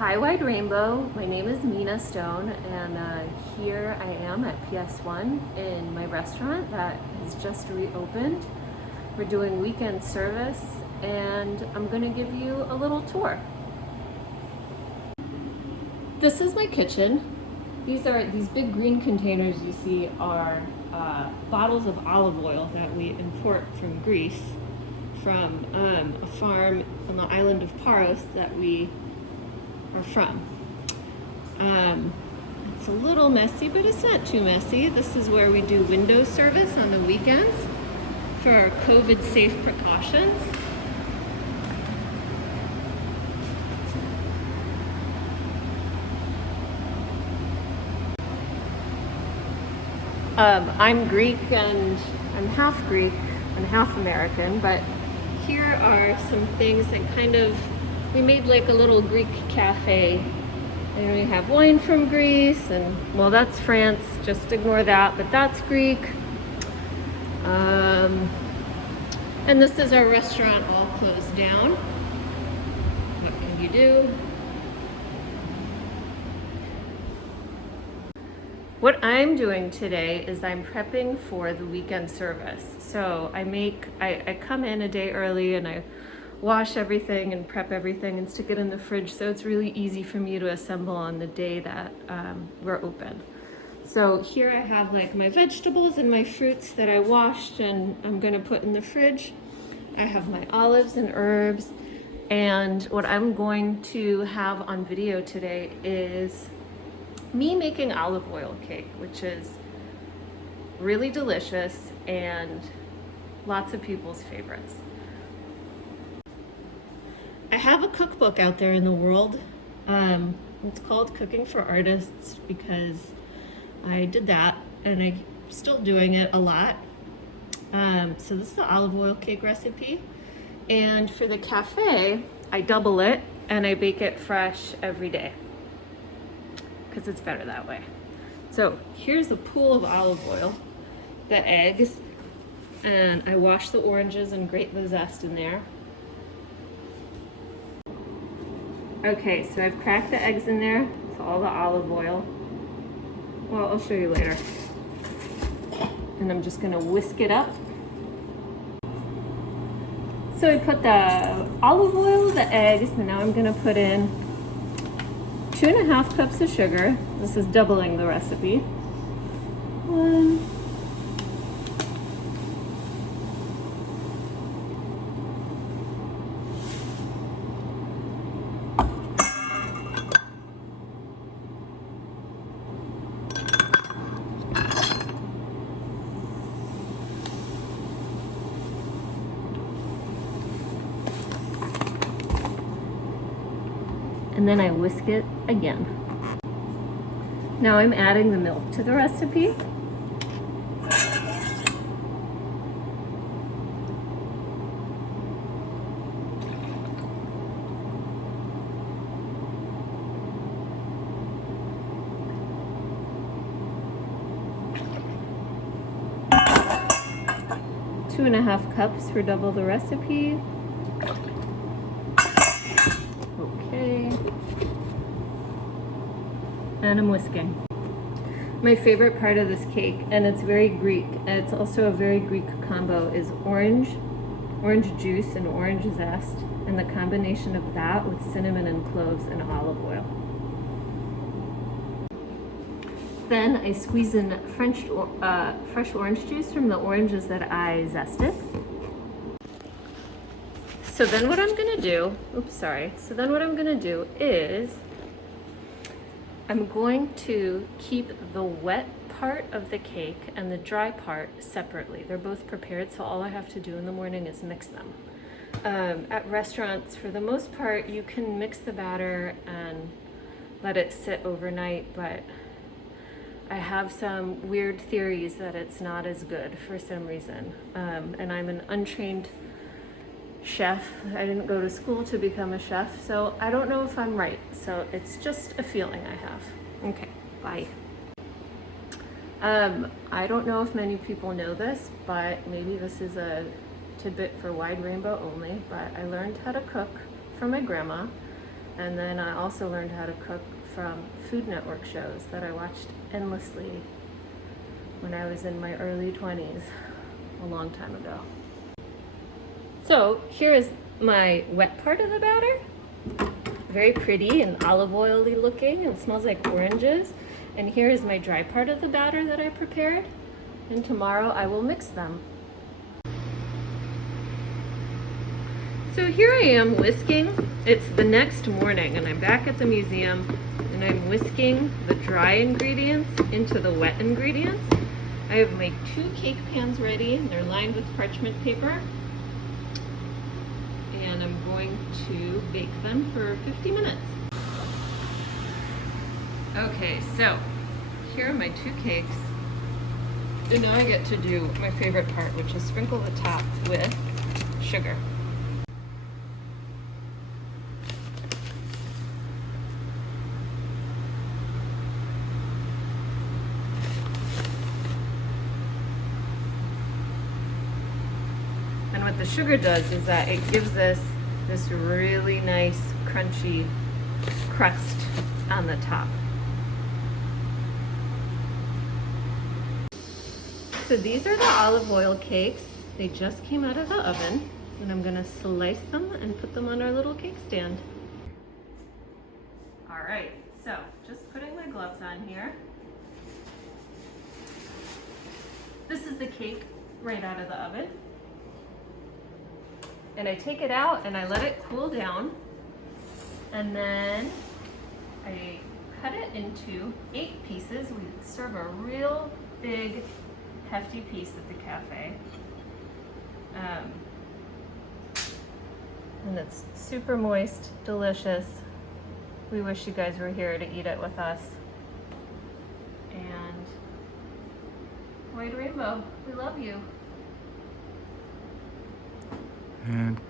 Hi Wide Rainbow, my name is Mina Stone, and here I am at PS1 in my restaurant that has just reopened. We're doing weekend service and I'm going to give you a little tour. This is my kitchen. These big green containers you see are bottles of olive oil that we import from Greece, from a farm on the island of Paros that we are from. It's a little messy, but it's not too messy. This is where we do window service on the weekends for our COVID safe precautions. I'm Greek and I'm half Greek and half American, but here are some things that we made like a little Greek cafe. And we have wine from Greece, and well, that's France, just ignore that, but that's Greek. And this is our restaurant all closed down. What can you do? What I'm doing today is I'm prepping for the weekend service. So I come in a day early and I wash everything and prep everything and stick it in the fridge so it's really easy for me to assemble on the day that we're open. So here I have like my vegetables and my fruits that I washed and I'm gonna put in the fridge. I have my olives and herbs, and what I'm going to have on video today is me making olive oil cake, which is really delicious and lots of people's favorites. I have a cookbook out there in the world. It's called Cooking for Artists because I did that and I'm still doing it a lot. So this is the olive oil cake recipe. And for the cafe, I double it and I bake it fresh every day because it's better that way. So here's a pool of olive oil, the eggs, and I wash the oranges and grate the zest in there. Okay, so I've cracked the eggs in there with all the olive oil. Well, I'll show you later. And I'm just gonna whisk it up. So I put the olive oil, the eggs, and now I'm gonna put in 2.5 cups of sugar. This is doubling the recipe. 1. And then I whisk it again. Now I'm adding the milk to the recipe. Two and a half cups for double the recipe. And I'm whisking. My favorite part of this cake, and it's very Greek, and it's also a very Greek combo, is orange juice and orange zest, and the combination of that with cinnamon and cloves and olive oil. Then I squeeze in fresh orange juice from the oranges that I zested. So then what I'm gonna do, is I'm going to keep the wet part of the cake and the dry part separately. They're both prepared, so all I have to do in the morning is mix them. At restaurants, for the most part, you can mix the batter and let it sit overnight, but I have some weird theories that it's not as good for some reason. And I'm an untrained chef. I didn't go to school to become a chef, so I don't know if I'm right. So it's just a feeling I have. Okay, bye. I don't know if many people know this, but maybe this is a tidbit for Wide Rainbow only, but I learned how to cook from my grandma. And then I also learned how to cook from Food Network shows that I watched endlessly when I was in my early 20s, a long time ago. So here is my wet part of the batter. Very pretty and olive oily looking, and smells like oranges. And here is my dry part of the batter that I prepared. And tomorrow I will mix them. So here I am whisking. It's the next morning and I'm back at the museum and I'm whisking the dry ingredients into the wet ingredients. I have my 2 cake pans ready. They're lined with parchment paper. And I'm going to bake them for 50 minutes. Okay, so here are my 2 cakes. And now I get to do my favorite part, which is sprinkle the top with sugar. And what the sugar does is that it gives this really nice crunchy crust on the top. So these are the olive oil cakes. They just came out of the oven, and I'm gonna slice them and put them on our little cake stand. All right, so just putting my gloves on here. This is the cake right out of the oven. And I take it out and I let it cool down. And then I cut it into 8 pieces. We serve a real big, hefty piece at the cafe. And it's super moist, delicious. We wish you guys were here to eat it with us. And White Rainbow, we love you. And